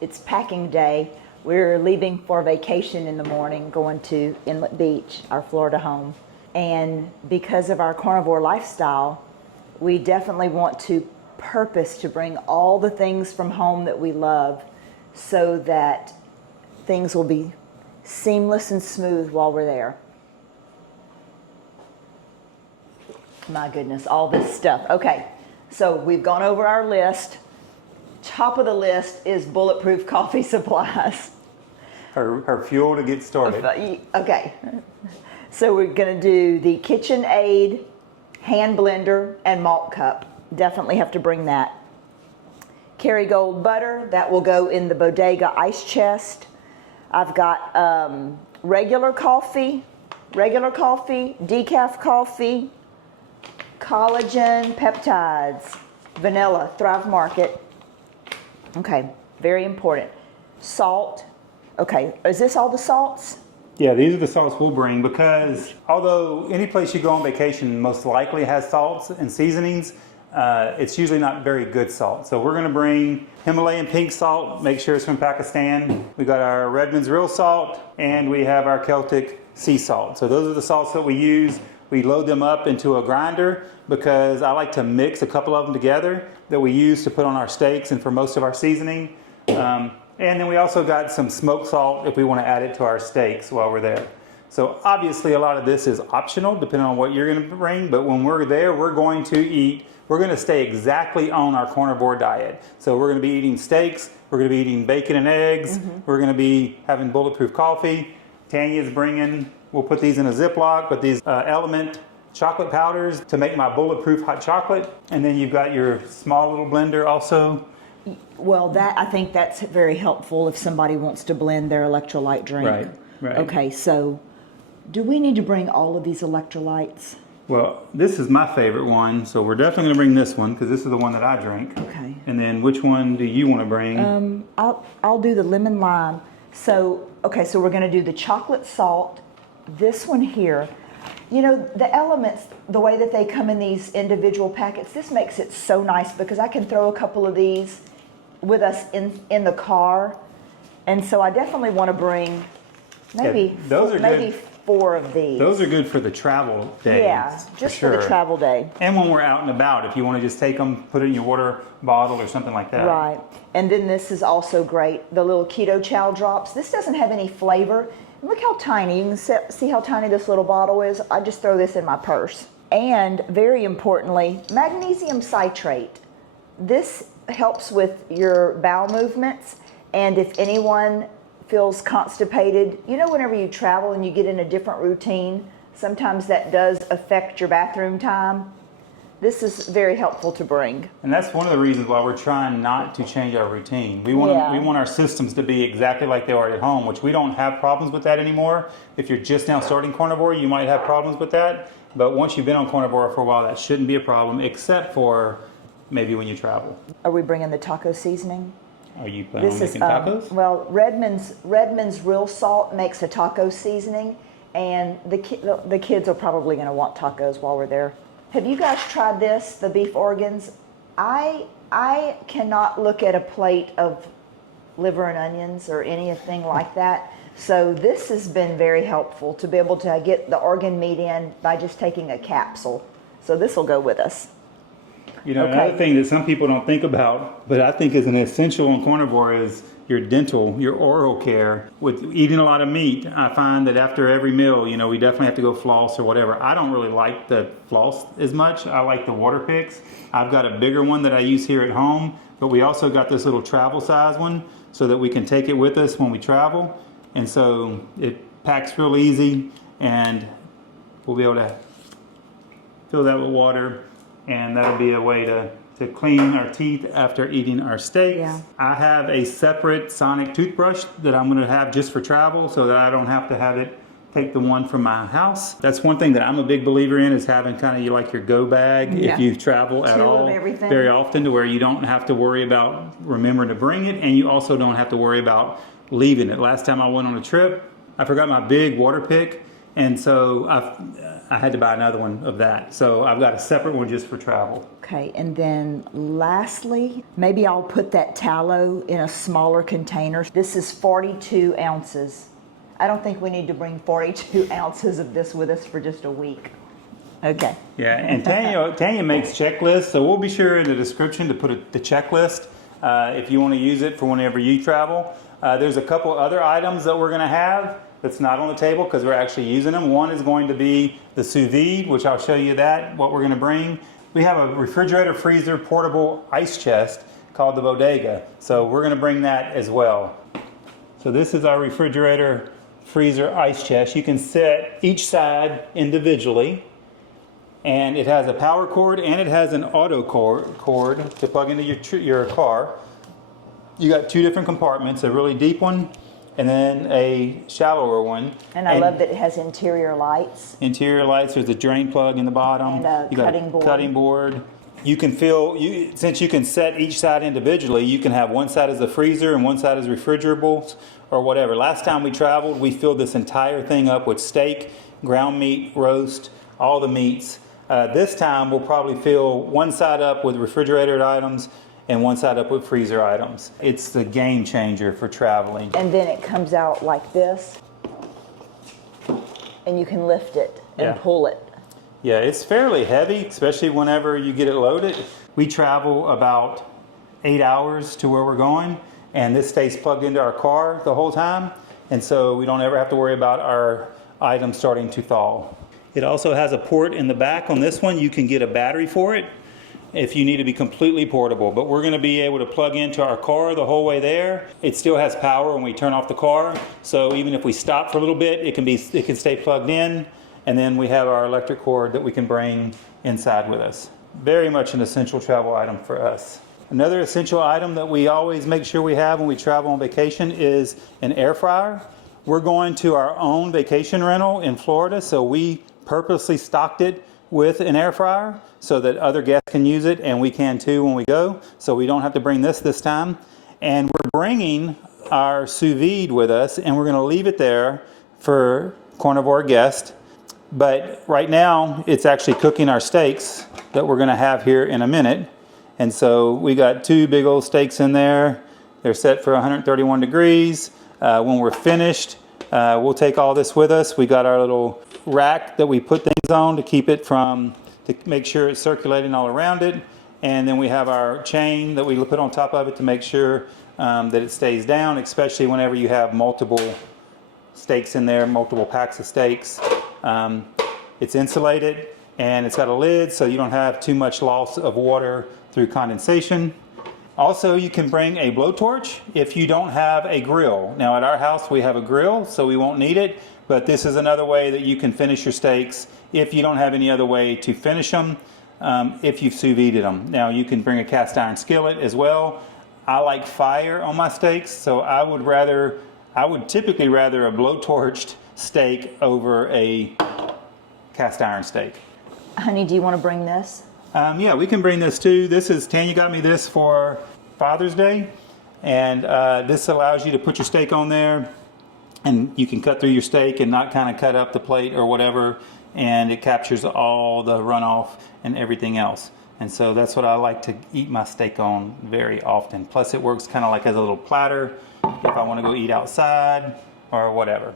it's packing day. We're leaving for vacation in the morning, going to Inlet Beach, our Florida home. And because of our carnivore lifestyle, we definitely want to purpose to bring all the things from home that we love so that things will be seamless and smooth while we're there. My goodness, all this stuff. Okay, so we've gone over our list. Top of the list is bulletproof coffee supplies. Her fuel to get started. Okay, so we're gonna do the KitchenAid hand blender and malt cup. Definitely have to bring that. Kerrygold butter, that will go in the bodega ice chest. I've got regular coffee, decaf coffee, collagen, peptides, vanilla, Thrive Market. Okay, very important. Salt. Okay, is this all the salts? Yeah, these are the salts we'll bring because although any place you go on vacation most likely has salts and seasonings, it's usually not very good salt. So we're going to bring Himalayan pink salt, make sure it's from Pakistan. We got our Redmond's real salt, and we have our Celtic sea salt. So those are the salts that we use. We load them up into a grinder because I like to mix a couple of them together that we use to put on our steaks and for most of our seasoning. And then we also got some smoked salt if we want to add it to our steaks while we're there. So obviously a lot of this is optional depending on what you're going to bring, but when we're there, we're going to stay exactly on our carnivore diet. So we're going to be eating steaks, we're going to be eating bacon and eggs, we're going to be having bulletproof coffee. Tanya's bringing, we'll put these in a Ziploc, but these LMNT chocolate powders to make my bulletproof hot chocolate. And then you've got your small little blender also. Well, I think that's very helpful if somebody wants to blend their electrolyte drink. Right. Okay, so do we need to bring all of these electrolytes? Well, this is my favorite one, so we're definitely going to bring this one because this is the one that I drink. Okay. And then which one do you want to bring? I'll do the lemon lime. So, okay, so we're going to do the chocolate salt. This one here, you know, the elements, the way that they come in these individual packets, this makes it so nice because I can throw a couple of these with us in the car. And so I definitely want to bring maybe four of these. Those are good for the travel day. Yeah, just for the travel day. And when we're out and about, if you want to just take them, put it in your water bottle or something like that. Right. And then this is also great, the little KetoChow drops. This doesn't have any flavor. Look how tiny, you can see how tiny this little bottle is. I just throw this in my purse. And very importantly, magnesium citrate. This helps with your bowel movements, and if anyone feels constipated, you know, whenever you travel and you get in a different routine, sometimes that does affect your bathroom time. This is very helpful to bring. And that's one of the reasons why we're trying not to change our routine. We want our systems to be exactly like they are at home, which we don't have problems with that anymore. If you're just now starting carnivore, you might have problems with that. But once you've been on carnivore for a while, that shouldn't be a problem, except for maybe when you travel. Are we bringing the taco seasoning? Are you planning on making tacos? Well, Redmond's real salt makes a taco seasoning, and the kids are probably going to want tacos while we're there. Have you guys tried this, the beef organs? I cannot look at a plate of liver and onions or anything like that. So this has been very helpful to be able to get the organ meat in by just taking a capsule. So this will go with us. You know, another thing that some people don't think about, but I think is an essential on carnivore is your dental, your oral care. With eating a lot of meat, I find that after every meal, you know, we definitely have to go floss or whatever. I don't really like the floss as much. I like the water picks. I've got a bigger one that I use here at home, but we also got this little travel size one so that we can take it with us when we travel. And so it packs real easy, and we'll be able to fill that with water. And that'll be a way to clean our teeth after eating our steaks. Yeah. I have a separate sonic toothbrush that I'm going to have just for travel so that I don't have to have it take the one from my house. That's one thing that I'm a big believer in, is having kind of like your go bag if you travel at all very often, to where you don't have to worry about remembering to bring it, and you also don't have to worry about leaving it. Last time I went on a trip, I forgot my big water pick, And so I had to buy another one of that. So I've got a separate one just for travel. Okay, and then lastly, maybe I'll put that tallow in a smaller container. This is 42 ounces. I don't think we need to bring 42 ounces of this with us for just a week. Okay. Yeah, and Tanya makes checklists, so we'll be sure in the description to put the checklist if you want to use it for whenever you travel. There's a couple other items that we're going to have that's not on the table because we're actually using them. One is going to be the sous vide, which I'll show you what we're going to bring. We have a refrigerator freezer portable ice chest called the Bodega, so we're going to bring that as well. So this is our refrigerator freezer ice chest. You can set each side individually, and it has a power cord and it has an auto cord to plug into your car. You got two different compartments, a really deep one and then a shallower one. And I love that it has interior lights. Interior lights, there's a drain plug in the bottom. And a cutting board. Cutting board. You can since you can set each side individually, you can have one side as a freezer and one side as refrigerables or whatever. Last time we traveled, we filled this entire thing up with steak, ground meat, roast, all the meats. This time we'll probably fill one side up with refrigerated items and one side up with freezer items. It's the game changer for traveling. And then it comes out like this, and you can lift it and pull it. Yeah, it's fairly heavy, especially whenever you get it loaded. We travel about 8 hours to where we're going, and this stays plugged into our car the whole time, and so we don't ever have to worry about our items starting to thaw. It also has a port in the back on this one. You can get a battery for it if you need to be completely portable, but we're going to be able to plug into our car the whole way there. It still has power when we turn off the car, so even if we stop for a little bit, it can stay plugged in, and then we have our electric cord that we can bring inside with us. Very much an essential travel item for us. Another essential item that we always make sure we have when we travel on vacation is an air fryer. We're going to our own vacation rental in Florida, so we purposely stocked it with an air fryer so that other guests can use it, and we can too when we go, so we don't have to bring this time. And we're bringing our sous vide with us, and we're going to leave it there for Carnivore guests. But right now it's actually cooking our steaks that we're going to have here in a minute. And so we got two big old steaks in there. They're set for 131 degrees. When we're finished, we'll take all this with us. We got our little rack that we put things on to make sure it's circulating all around it. And then we have our chain that we put on top of it to make sure that it stays down, especially whenever you have multiple steaks in there, multiple packs of steaks. It's insulated and it's got a lid so you don't have too much loss of water through condensation. Also, you can bring a blowtorch if you don't have a grill. Now at our house we have a grill, so we won't need it, but this is another way that you can finish your steaks if you don't have any other way to finish them, if you've sous vide'd them. Now you can bring a cast iron skillet as well. I like fire on my steaks, so I would typically rather a blowtorched steak over a cast iron steak. Honey, do you want to bring this? Yeah, we can bring this too. Tanya got me this for Father's Day, and this allows you to put your steak on there, and you can cut through your steak and not kind of cut up the plate or whatever, and it captures all the runoff and everything else. And so that's what I like to eat my steak on very often. Plus it works kind of like as a little platter if I want to go eat outside or whatever.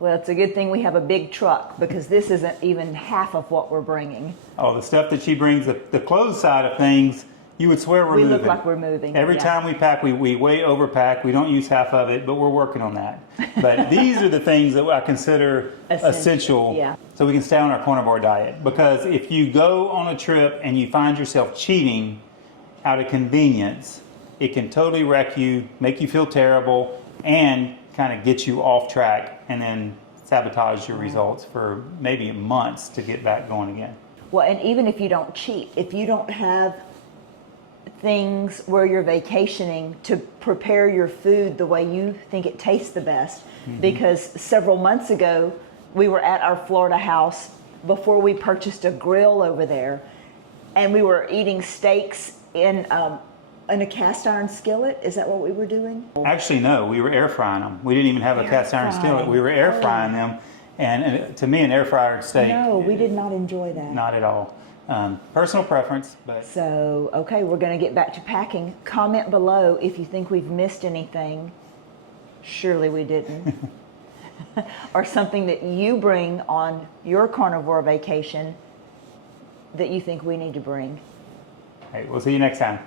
Well, it's a good thing we have a big truck because this isn't even half of what we're bringing. Oh, the stuff that she brings, the clothes side of things, you would swear we're moving. We look like we're moving. Every time we pack, we way overpack. We don't use half of it, but we're working on that. But these are the things that I consider essential so we can stay on our carnivore diet. Because if you go on a trip and you find yourself cheating out of convenience, it can totally wreck you, make you feel terrible, and kind of get you off track and then sabotage your results for maybe months to get back going again. Well, and even if you don't cheat, if you don't have things where you're vacationing to prepare your food the way you think it tastes the best, because several months ago we were at our Florida house before we purchased a grill over there, and we were eating steaks in a cast iron skillet. Is that what we were doing? Actually, no, we were air frying them. We didn't even have a cast iron skillet. We were air frying them, And to me, an air fryer steak. No, we did not enjoy that. Not at all. Personal preference, but So, okay, we're going to get back to packing. Comment below if you think we've missed anything. Surely we didn't. Or something that you bring on your carnivore vacation that you think we need to bring. hey, we'll see you next time.